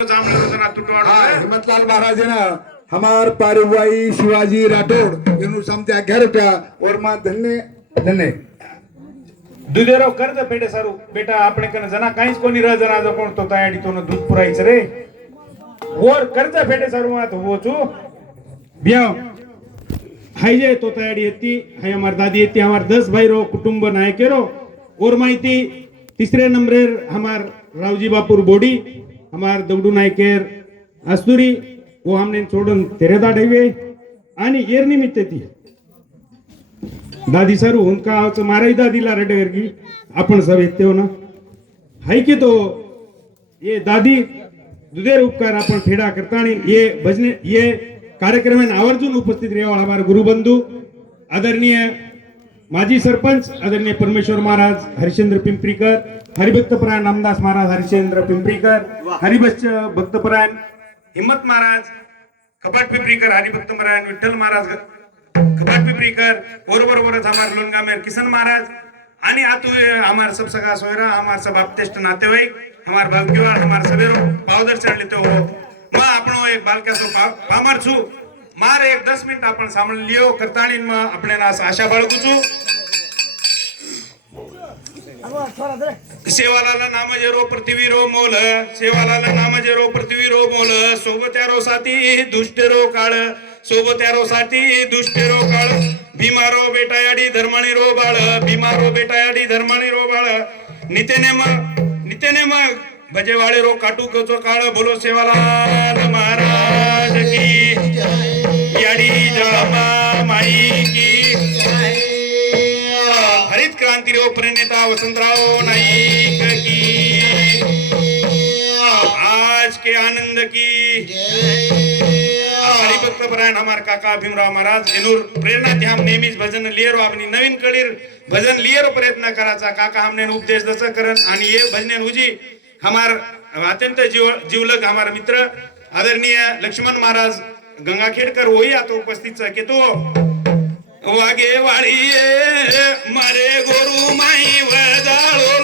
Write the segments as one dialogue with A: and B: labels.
A: जामनेर जना तुटवाड
B: હા હિંમતલાલ મહારાજના હમાર પારુવાઈ શિવાજી રાઠોડ એનું સમતે અગિયાર રૂપિયા ઓરમાં ધન્ય ધન્ય
A: दुधेरो कर्ज पेटे सारू बेटा આપણે કને જના કાંઈ જ કોની રહ જના જો કોણ તો તાયડી તો દૂધ પુરાઈ છે રે ઓર કર્જ પેટે સારું માં તો वो છું ब्याव हाय जे तो तायडी येती हाय हमार दादी येती हमार दस भाई रो कुटुंब नायकेरो और माहिती तिसरे नंबरेर हमार रावजी बापूर बोडी हमार दगडू नायकेर अस्तुरी वो हमने सोडून तेरेदा डेवे आणि येर निमित्त ती। दादी सर उनका आवचं माराई दादीला रडेवर की आपण सब येते हो ना। हाय की तो ये दादी दुधेर उपकार आपण फेडा करता आणि ये भजने ये कार्यक्रम आवर्जून उपस्थित रेवाळा बार गुरुबंधू आदरणीय माजी सरपंच आदरणीय परमेश्वर महाराज हरिश्चंद्र पिंपरीकर हरिभक्तपरायण रामदास महाराज हरिश्चंद्र पिंपरीकर हरिभक्त भक्तपरायण हिम्मत महाराज कपाट पिंपरीकर हरिभक्त परायण विठ्ठल महाराज कपाट पिंपरीकर बरोबर बरोच आम्हाला लोणगामेर किसन महाराज आणि आतू आमार सब सगळा सोयरा आमार सब आपतेष्ट नातेवाईक आमार भक्तिवार आमार सबेरो पावदर चढले तो हो. मैं अपनो एक बालका पामार छू. મારે એક દસ મિનિટ आपण સાંભળી લ્યો કરતાણી માં આપણે ના આશા બાળકું છું सेवालाला नाम जेरो पृथ्वीरो मोल सेवालाला नाम जेरो पृथ्वीरो मोल सोबत्यारो साथी दुष्टेरो काळ सोबत्यारो साथी दुष्टेरो काळ भीमारो बेटायाडी धर्माणी रो बाळ भीमारो बेटायाडी धर्माणी रो बाळ नितेने मग नितेने मग भजेवाळे रो काटू कचो काळ बोलो सेवालाल महाराज की याडी जगदंबा माई की हरित क्रांती रो प्रणेता वसंतराव नाईक की आज के आनंद की हरिभक्त परायण हमार काका भीमराव महाराज येनूर प्रेरणा थे हम नेहमीच भजन लिए रो हो, अपनी नवीन कडीर भजन लिए रो प्रयत्न कराचा। काका हमने उपदेश दस करन आणि ये भजने उजी हमार अत्यंत जीव जीवलग हमार मित्र आदरणीय लक्ष्मण महाराज गंगाखेडकर होई आता उपस्थित के तो. वागे वाळी मारे गोरू माई वजाळोला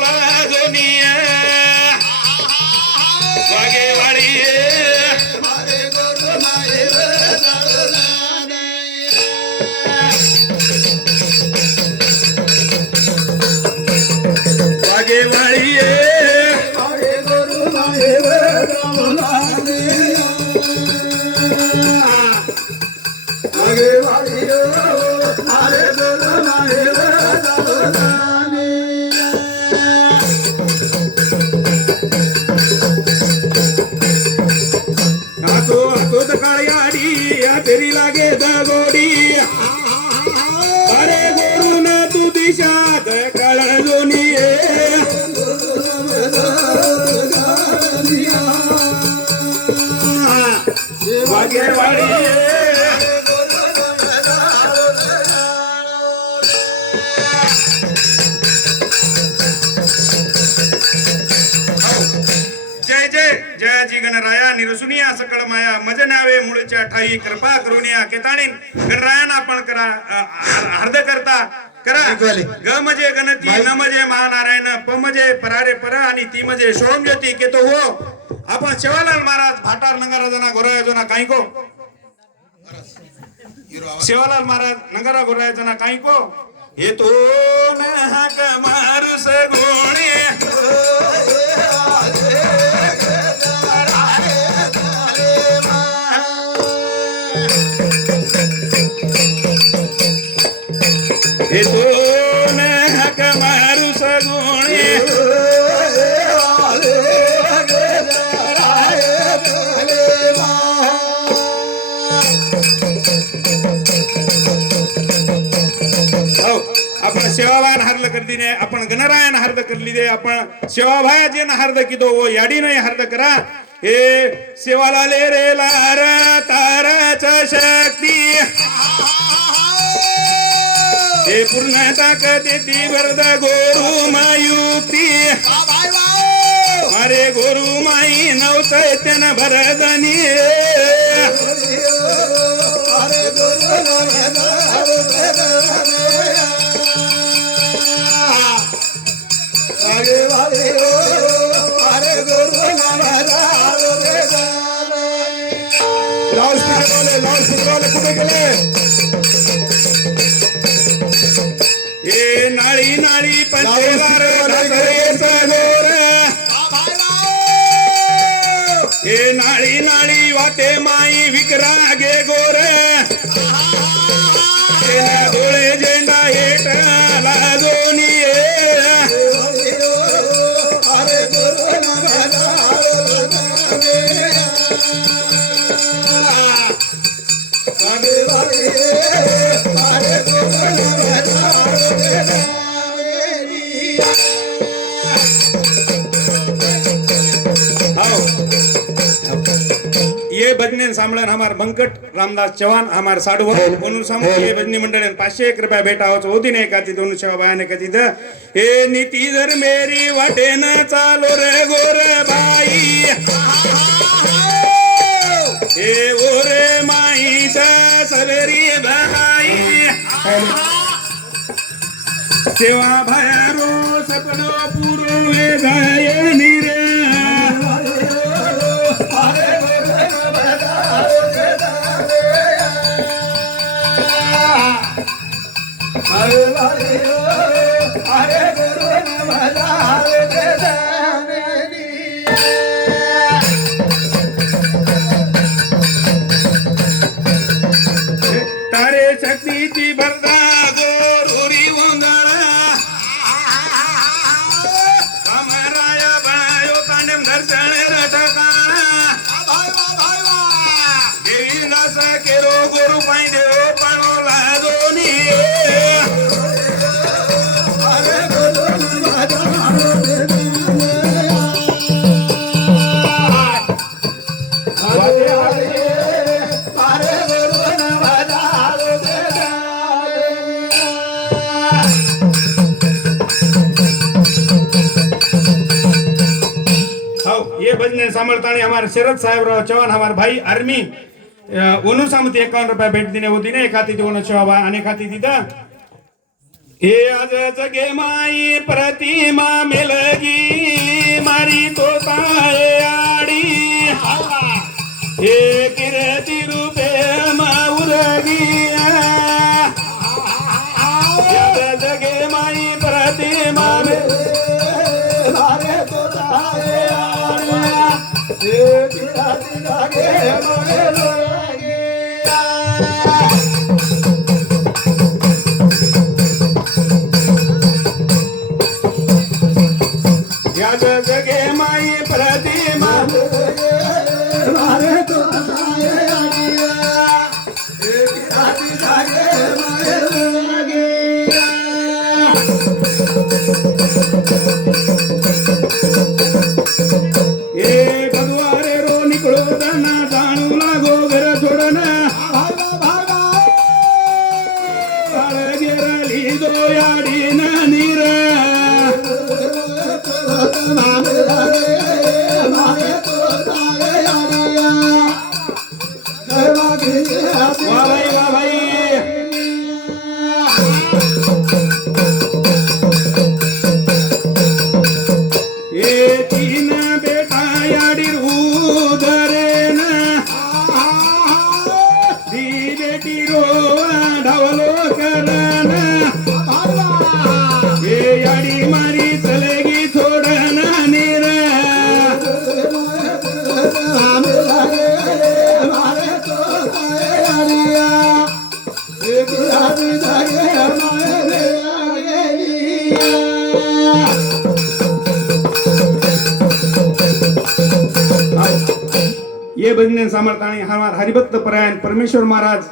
A: जयाजी गणराया निरसुनिया सकळ माया मज न्यावे मुळच्या ठाई कृपा करुनिया केताळीन गणरायाना आपण करा अर्ध करता करा. ग म्हणजे गणती न म्हणजे महानारायण प म्हणजे परारे पर आणि ती म्हणजे सोम ज्योती केतो हो. आपण शिवालाल महाराज भाटार नंगारा जना गोराया जना काही को शिवालाल महाराज नंगारा गोराया जना काही को येतो न हाक मारुस गोणे. सेवाभान हारलं करती नाही आपण गणरायन हार्द करली दे आपण सेवाभाया जे हार्द किदो वो याडी नाही हार्द करा हे सेवाला ले रे लार ताराच शक्ती हे पूर्ण ताकद ती वरद गोरू मायुक्ती अरे गोरू माई नव चैत्यन भरदनी
B: अरे गुरु
A: ए नाळी नाळी गोर ए नाळी नाळी वाटे माई विकरा गे गोर. ये भजने सामळन हमार बंकट रामदास चौहान हमार साडू म्हणून सांगू ये भजनी मंडळ पाचशे एक रुपया भेटावच होती नाही का ती दोन शेवा बायाने का तिथं हे नीती जर मेरी वाटेन चालो रे गोर बाई. हे ओरे माईच्या सवेरी बाई सेवा भयारो सपनो पुरवे गायनी रे. तारे हमारे शरद साहेबराव चौहान हमारे भाई आर्मी ओनू सामती एकावन्न रुपया भेट दिने होती ने एखादी दोन शेवा आणि एखादी तिथं हे आज जगे माई प्रतिमा मिलगी मारी तो वा ये भजने सामर्थाने हमार हरिभक्त परायण परमेश्वर महाराज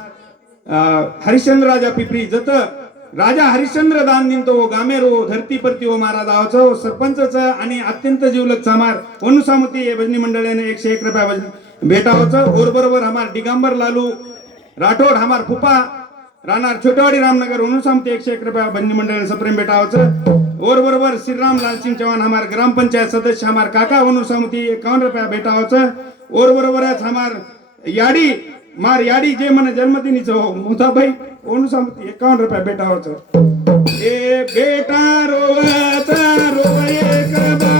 A: हरिश्चंद्र राजा पिपरी जत राजा हरिश्चंद्र दान दिनतो वो गामेरो धरती परती वो महाराज आवाचं सरपंच आणि अत्यंत जीवलक समार अनुसामती ये भजनी मंडळाने एकशे एक रुपया भजन भेटावचं. और बरोबर हमार दिगंबर लालू राठोड हमार फुपा राणा छोटवाडी रामनगर हुनु समते एक सय कृपया भन्ने मण्डल सप्रेम भेटा आउँछ ओर बरबर श्रीराम लाल सिंह चौहान हाम्रो ग्राम पञ्चायत सदस्य हाम्रो काका हुनु समते एकाउन्न रुपियाँ भेटा आउँछ ओर बरबर हाम्रो याडी मार याडी जे मने जन्मदिन जो मुथा तपाईँ हुनु समते एकाउन्न रुपियाँ भेटा आउँछ ए बेटा रो बेटा रो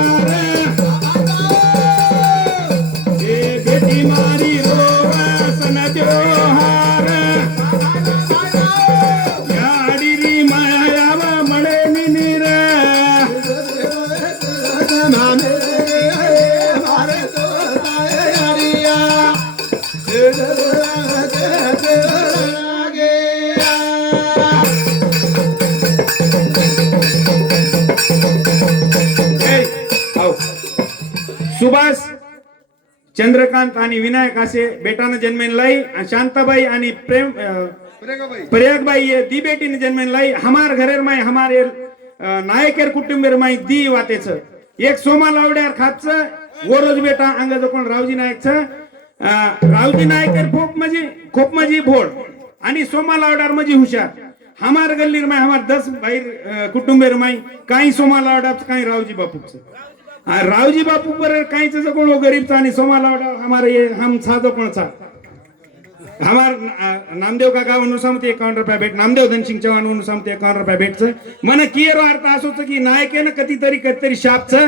A: चंद्रकांत आणि विनायक असे बेटानं जन्मेनलाई आणि शांताबाई आणि प्रेम प्रयागबाई दी बेटीने जन्मेनलाई हमार घरेर माय हमार नायकेर कुटुंबेर माय दी वातेच. एक सोमा लावड्यार खातच वो रोज बेटा अंग कोण रावजी नायकच. रावजी नायकेर खोप म्हणजे खोप म्हणजे भोड आणि सोमा लावड्यार म्हणजे हुशार. हमार गल्लीर माय हमार दस अं, कुटुंबेर माय काही सोमा लावड्याच काही रावजी बापूच. रावजी बापू पर काहीच कोण हो गरीबचा आणि सोमा लावडा हमारे ये हम साधो कोणचा? हमार नामदेव का म्हणून सांगते एकावन्न रुपया भेट नामदेव धनसिंग चव्हाण म्हणून एकावन्न रुपया भेटचं. मन कियर अर्थ असोच की नायकेनं कधीतरी कधीतरी शापचं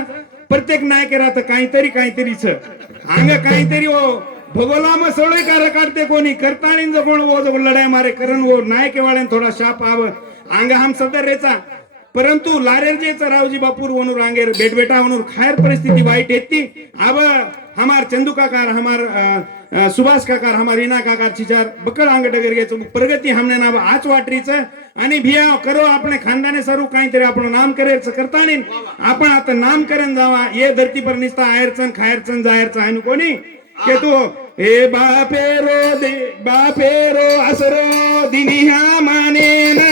A: प्रत्येक नायके राहतं काहीतरी काहीतरीच. अंग काहीतरी हो, ओ भगोला मग सळोय कार काढते कोणी करताळीन हो, जो कोण वो लढाई मारे करण हो, ओ नायकेवाड्यान थोडा शाप आव. अंग हम सदर रेचा परंतु लारेरजेच चरावजी बापूर वनूर आंगेर बेट बेटा वनूर खायर परिस्थिती वाइट येती. अब हमार चंदू काकार हमार सुभाष काकार हमार रीना काकार चिचार बकर आंग डगर प्रगती हमने नाव आज वाटरीच. आणि भिया करो आपणे खानदाने सरू काहीतरी आपण नाम करेल करता नाही आपण आता नाम करण जावा ये धरती पर निसता आयरचन खायरचन जायरचं आहे न कोणी? के तू हे बापेरो दे बापेरो असरो दिनी माने ना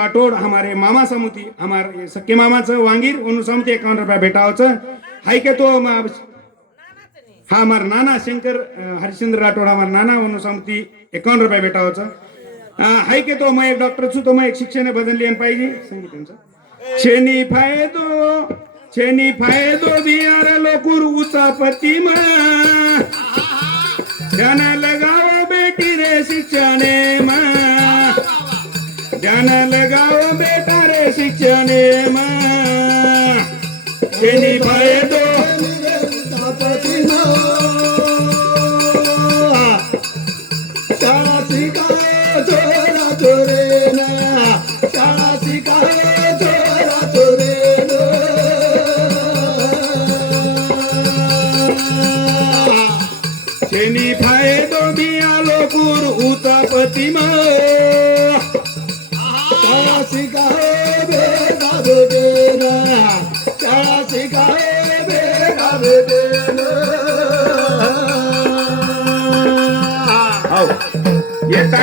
A: राठोड हमारे मामा समुती हमारे सख्खे मामाचं वांगीर उन्नु समुती एकावन्न रुपया भेटावचं. हाय के तो म- हा हमार नाना शंकर हरिश्चंद्र राठोड हमार नाना उन्नु समुती एकावन्न रुपया भेटावचं. अ, हाय के तो मग एक डॉक्टर छु तो मग एक शिक्षण बदलली आणि पाहिजे. संगीत त्यांचं. छेनी फायदो छेनी फायदो बियार लोकुर उचापती म ध्यान लगाव बेटी रे शिक्षणे मा. ध्यान लगाओ बेटा रे शिक्षण मा. छेनी फायदो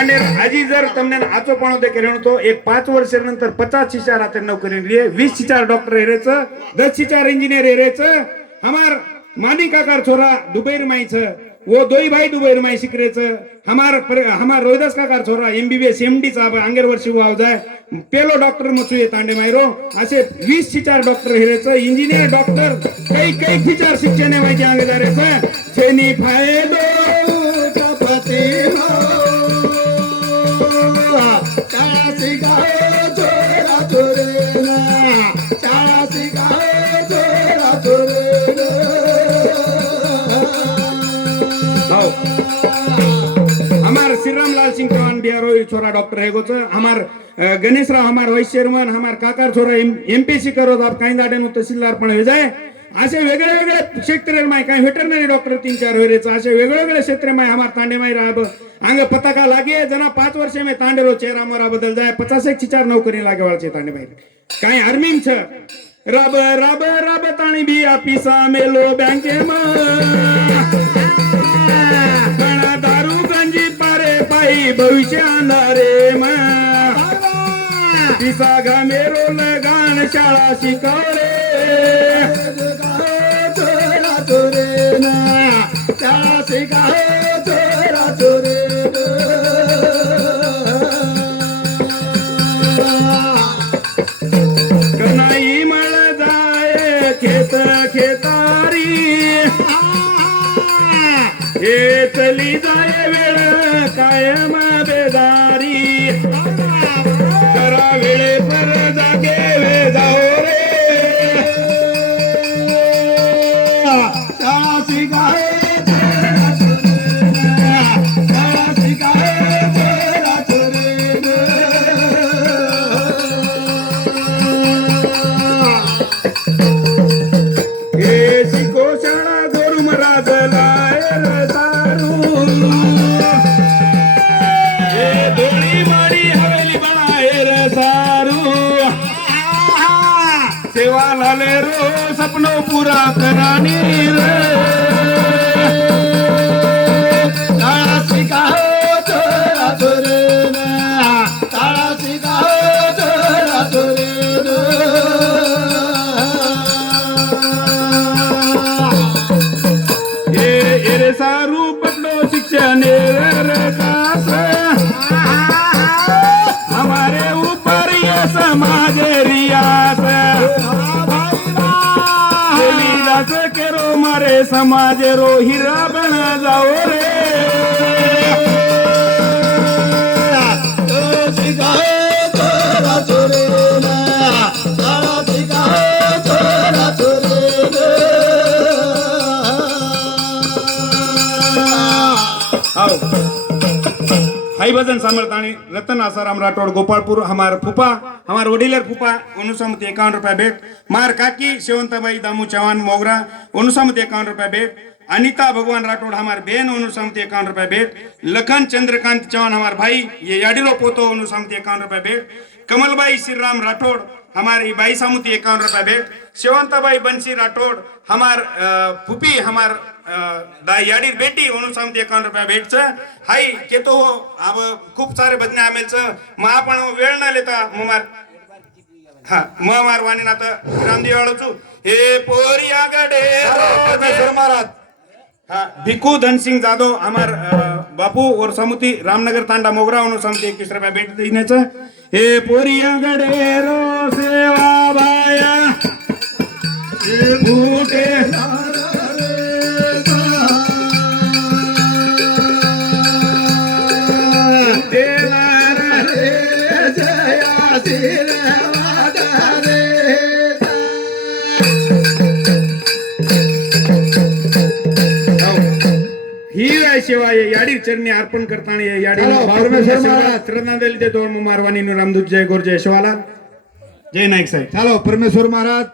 A: અને હજી જર તમને આચો પણ તે કર્યો હતો એ પાંચ વર્ષ નંતર પચાસ શિચાર હાથે નવ કરી डॉक्टर વીસ શિચાર ડોક્ટર રહે છે દસ શિચાર એન્જિનિયર રહે છે. અમાર માની કાકાર છોરા દુબઈ માં છે. वो दोई भाई दुबई माई सीखरे छ हमार हमार रोहिदास काका छोरा एमबीबीएस एमडी साहब आंगेर वर्षी वाव जाय पेलो डॉक्टर मचुए तांडे मायरो असे 20 सिचार डॉक्टर हिरे छे इंजीनियर डॉक्टर कई कई सिचार शिक्षण में आगे जा रहे छे छेनी फायदो कपते हो हमार श्रीराम लाल सिंह चौहान बिहारो ये छोरा डॉक्टर है गोच हमार अ, गणेश राव हमार वाइस चेअरमन हमार काकार छोरा एमपीएससी करो आप काही दाडे नु तहसीलदार पण हे जाय असे वेगळे वेगळे क्षेत्र माय काय वेटरनरी डॉक्टर तीन चार होरेच असे वेगळे वेगळे क्षेत्र माय हमार तांडे माय राब अंग पताका लागे जना पाच वर्ष में तांडे रो चेहरा मोरा बदल जाय पचास एक चार नौकरी लागे वाळचे तांडे माय काय आर्मीन छ? रब रब रब ताणी बी आपिसा मेलो बँके मा. दारू गंजी पारे पायी भविष्य अंधारे मा. पिसा गा मेरो लगान शाळा शिकवले. खेतारी. हे चली जाय वेळ कायम बेदारी. सेवा लाले रे सपनो पूरा करानी रे. समाज रो हीरा जाओ रे. आओ हाई भजन रतन आसाराम राठौड़ गोपालपुर हमार फुपा. हमार वडीलर फूफा अनुसमती एकावन्न रुपया भेट। मार काकी शेवंताबाई दामू चव्हाण मोगरा अनुसमती एकावन्न रुपया भेट। अनिता भगवान राठौड़ हमार बहन अनुसमति एकावन्न रुपया भेट। लखन चंद्रकांत चौहान हमार भाई ये याडिलो पोतो अनुसमति एकावन्न रुपया भेट। कमलबाई श्रीराम राठौड़ हमारी बाई सामुती एकावन्न रुपया भेट शेवंताबाई बंसी राठौड़ हमार फुपी हमार अ, दा याडीर बेटी म्हणून सांगते एकावन्न रुपया भेटचं हाय केतो हो आव खूप सारे भजने आमेलचं मग आपण वेळ न लेता ममार हा म मार वाणी आता रामदेव वाळूचू हे पोरी आगडे
B: परमेश्वर महाराज
A: हा भिकू धनसिंग जाधव हमार बापू और समुती रामनगर तांडा मोगरा म्हणून सांगते एकवीस रुपया भेट देण्याचं हे पोरी आगडे रो। सेवा बाया सेवा आहे याडी चरणी अर्पण करताना या याडी
B: चलो, परमेश्वर महाराज.
A: श्रद्धांजली देतो मारवानी रामदूत जय गोर जय शिवाला जय नाईक साहेब.
B: चालो हो, परमेश्वर महाराज.